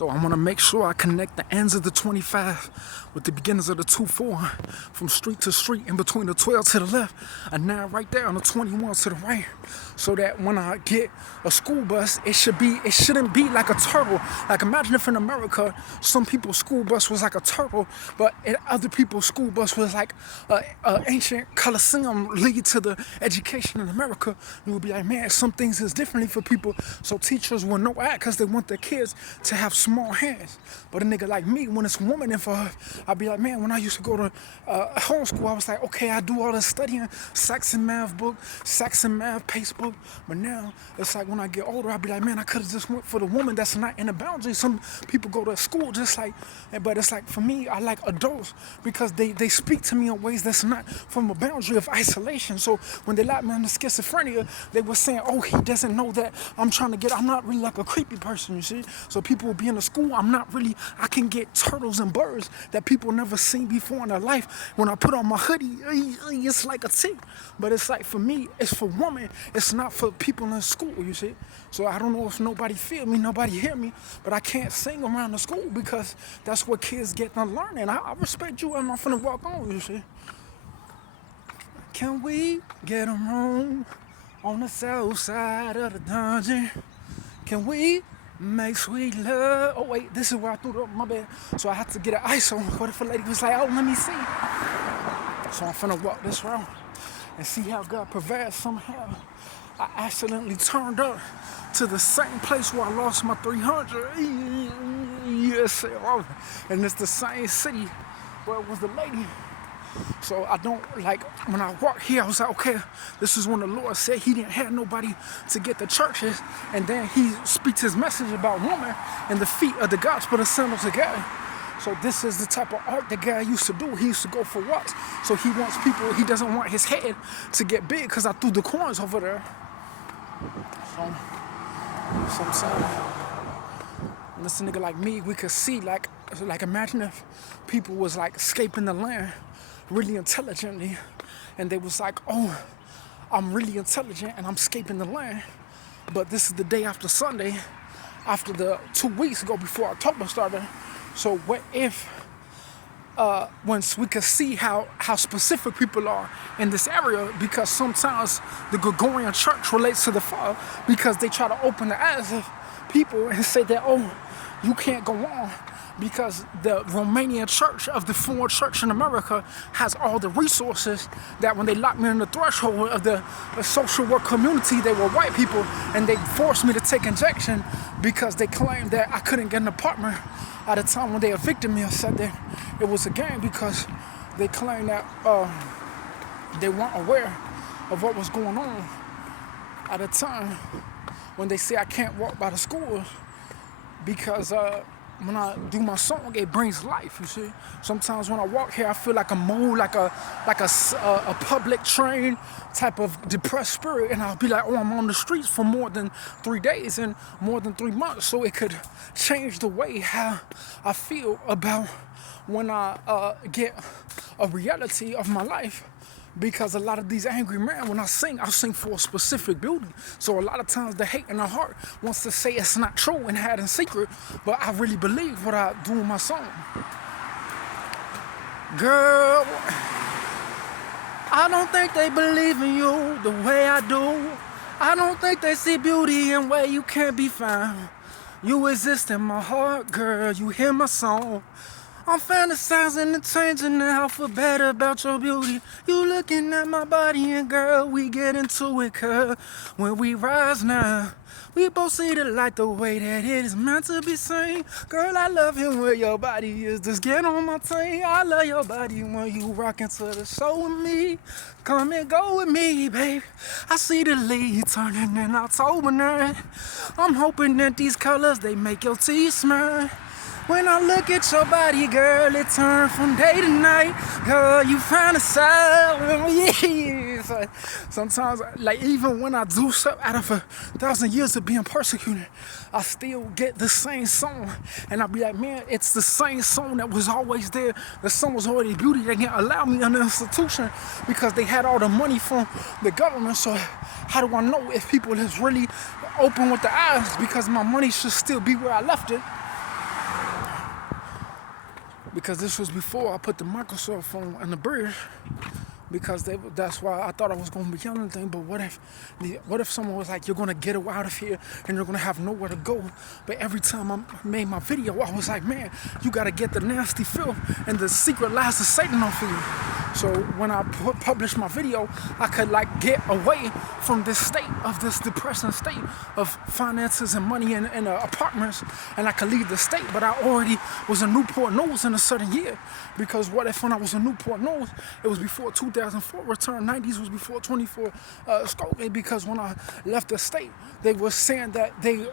So I want to make sure I connect the ends of the 25 with the beginnings of the 24, from street to street, in between the 12 to the left, and now right there on the 21 to the right, so that when I get a school bus, it shouldn't be like a turtle. Like, imagine if in America, some people's school bus was like a turtle, but in other people's school bus was like an ancient Colosseum lead to the education in America. You would be like, man, some things is differently for people, so teachers will know that because they want their kids to have small hands. But a nigga like me, when it's woman in for her, I'd be like, man, when I used to go to homeschool, I was like, okay, I do all the studying, Saxon math book, Saxon math pace book. But now, it's like when I get older, I'll be like, man, I could have just went for the woman that's not in the boundary. Some people go to school just like, but it's like, for me, I like adults because they speak to me in ways that's not from a boundary of isolation. So when they locked me into schizophrenia, they were saying, oh, he doesn't know that I'm not really like a creepy person, you see? So people will be in the school, I can get turtles and birds that people never seen before in their life. When I put on my hoodie, it's like a tick. But it's like, for me, it's for women, it's not for people in school, you see? So I don't know if nobody feel me, nobody hear me, but I can't sing around the school because that's what kids get to learn. And I respect you, and I'm finna walk on, you see? Can we get a room on the south side of the dungeon? Can we make sweet love? Oh wait, this is where I threw up, my bad. So I had to get an ISO. What if a lady was like, oh, let me see? So I'm finna walk this route and see how God provides. Somehow I accidentally turned up to the same place where I lost my 300. Yes, and it's the same city where it was the lady. So I don't, like, when I walked here, I was like, okay, this is when the Lord said he didn't have nobody to get the churches, and then he speaks his message about woman and the feet of the gospel to sandals together. So this is the type of art the guy used to do. He used to go for walks. So he wants people, he doesn't want his head to get big because I threw the coins over there. So sometimes, when this nigga like me, we could see, like imagine if people was like escaping the land really intelligently, and they was like, oh, I'm really intelligent and I'm escaping the land, but this is the day after Sunday, after the 2 weeks ago before October started. So what if once we could see how specific people are in this area, because sometimes the Gregorian church relates to the fall because they try to open the eyes of people and say that, oh, you can't go on because the Romanian church of the foreign church in America has all the resources that when they locked me in the threshold of the social work community, they were white people, and they forced me to take injection because they claimed that I couldn't get an apartment at the time when they evicted me. I said that it was a game because they claimed that they weren't aware of what was going on at the time when they say I can't walk by the schools because when I do my song, it brings life, you see. Sometimes when I walk here, I feel like a mole, like a public train type of depressed spirit, and I'll be like, oh, I'm on the streets for more than 3 days and more than 3 months, so it could change the way how I feel about when I get a reality of my life. Because a lot of these angry men, when I sing for a specific beauty. So a lot of times the hate in the heart wants to say it's not true and had in secret, but I really believe what I do in my song. Girl, I don't think they believe in you the way I do. I don't think they see beauty in where you can't be found. You exist in my heart, girl, you hear my song. I'm fantasizing and changing the alphabet about your beauty. You looking at my body and girl, we get into it, cause when we rise now, we both see the light the way that it is meant to be seen. Girl, I love you where your body is, just get on my team. I love your body when you rockin' to the show with me. Come and go with me, babe. I see the leaves turning in October now. I'm hoping that these colors, they make your teeth smile. When I look at your body, girl, it turns from day to night. Girl, you fantasize. Yeah. Sometimes, like, even when I do stuff out of 1,000 years of being persecuted, I still get the same song. And I'll be like, man, it's the same song that was always there. The song was already beauty. They didn't allow me in the institution because they had all the money from the government. So how do I know if people is really open with the eyes? Because my money should still be where I left it. because this was before I put the Microsoft phone in the bridge. Because that's why I thought I was gonna be on anything. But what if someone was like, "You're gonna get out of here and you're gonna have nowhere to go"? But every time I made my video, I was like, "Man, you gotta get the nasty filth and the secret lies of Satan off of you." So when I published my video, I could like get away from this state of this depressing state of finances and money and apartments, and I could leave the state. But I already was in Newport News in a certain year, because what if when I was in Newport News, it was before 2004 return, 90s was before 24 Skokie, because when I left the state, they were saying that they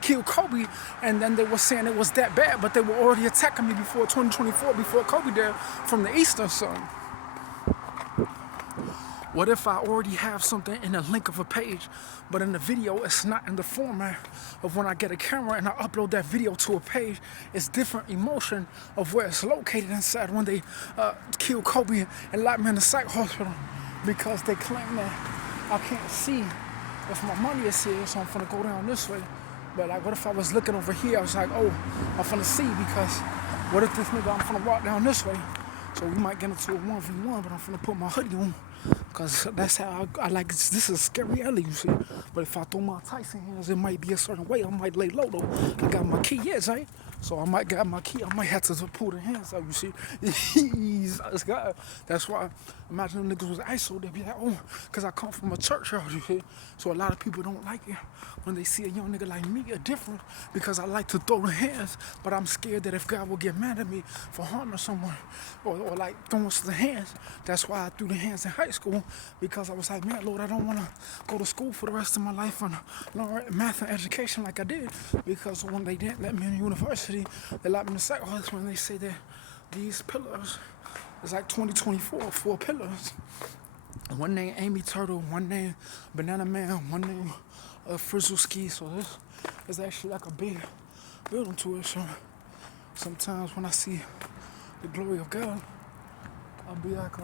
killed Kobe, and then they were saying it was that bad, but they were already attacking me before 2024, before Kobe did, from the Eastern Sun. What if I already have something in the link of a page, but in the video it's not in the format of when I get a camera and I upload that video to a page? It's different emotion of where it's located inside when they killed Kobe and locked me in the psych hospital, because they claim that I can't see if my money is here, so I'm finna go down this way. But like, what if I was looking over here? I was like, oh, I'm finna see, because what if this nigga, I'm finna walk down this way? So we might get into a 1v1, but I'm finna put my hoodie on, because that's how I like, this is scary alley, you see. But if I throw my Tyson hands, it might be a certain way. I might lay low though. I got my key, yes, right? So I might got my key. I might have to pull the hands out, you see. That's why, imagine them niggas was ISO, they'd be like, oh, because I come from a church house, you see. So a lot of people don't like it when they see a young nigga like me, different, because I like to throw the hands, but I'm scared that if God will get mad at me for harming someone, or like throwing the hands. That's why I threw the hands in high school, because I was like, man, Lord, I don't want to go to school for the rest of my life and learn math and education like I did, because when they didn't let me in university, they locked me in the psych hospital when they say that these pillars, it's like 2024, 4 pillars. One named Amy Turtle, one named Banana Man, one named Frizzle Ski. So this is actually like a big building to it. So sometimes when I see the glory of God, I'll be like,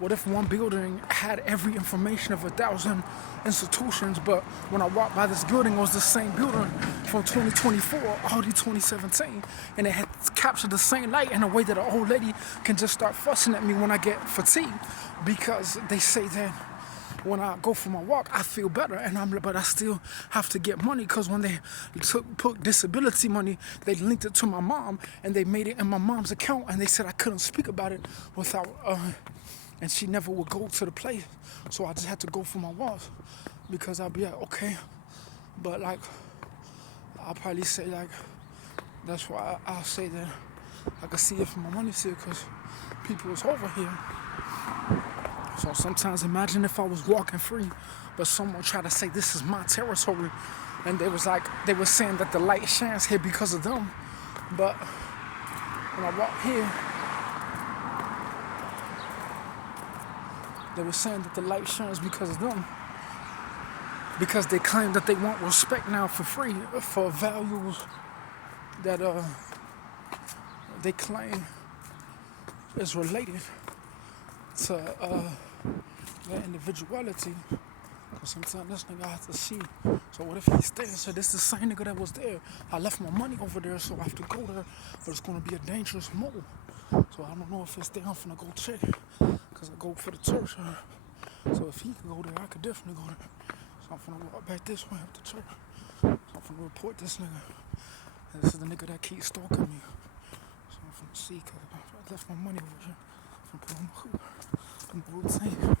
what if one building had every information of 1,000 institutions, but when I walked by this building, it was the same building from 2024 all the 2017, and it had captured the same light in a way that an old lady can just start fussing at me when I get fatigued, because they say that when I go for my walk, I feel better, but I still have to get money, because when they put disability money, they linked it to my mom, and they made it in my mom's account, and they said I couldn't speak about it without, and she never would go to the place, so I just had to go for my walks, because I'll be like, okay, but like, I'll probably say like, that's why I'll say that I can see if my money's here, because people is over here. So sometimes imagine if I was walking free, but someone tried to say this is my territory, and they were saying that the light shines here because of them. But when I walk here, they were saying that the light shines because of them, because they claim that they want respect now for free, for values that they claim is related to their individuality. Sometimes this nigga I have to see. So what if he's there? So this is the same nigga that was there. I left my money over there, so I have to go there, but it's gonna be a dangerous move. So I don't know if it's there. I'm finna go check, because I go for the church. So if he can go there, I could definitely go there. So I'm finna walk back this way up the church. So I'm finna report this nigga. And this is the nigga that keeps stalking me. So I'm finna see, because I left my money over here. I'm finna put on my hood. I'm routine.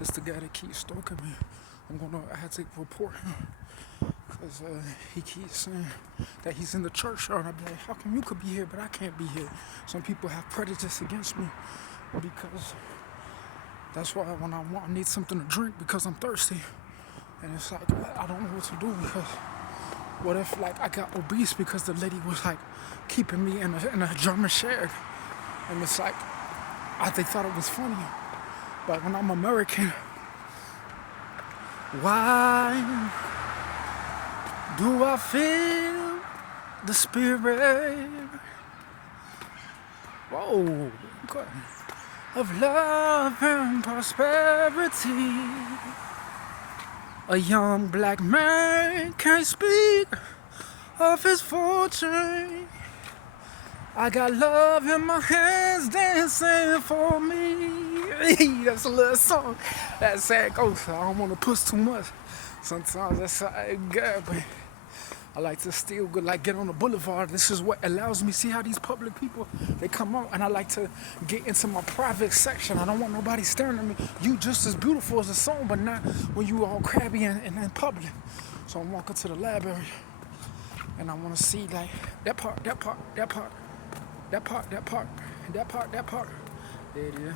It's the guy that keeps stalking me. I had to report him, because he keeps saying that he's in the church yard. I'd be like, how come you could be here but I can't be here? Some people have prejudice against me, because that's why when I need something to drink, because I'm thirsty, and it's like I don't know what to do, because what if like I got obese because the lady was like keeping me in a German shed, and it's like they thought it was funny, but when I'm American, why do I feel the spirit Whoa, okay. Of love and prosperity. A young black man can't speak of his fortune. I got love in my hands dancing for me. That's a little song. That's how it goes. I don't want to push too much. Sometimes that's how it goes, but I like to still get on the boulevard. This is what allows me to see how these public people, they come out, and I like to get into my private section. I don't want nobody staring at me. You just as beautiful as the song, but not when you all crabby and in public. So I'm walking to the library, and I want to see like that part. There it is.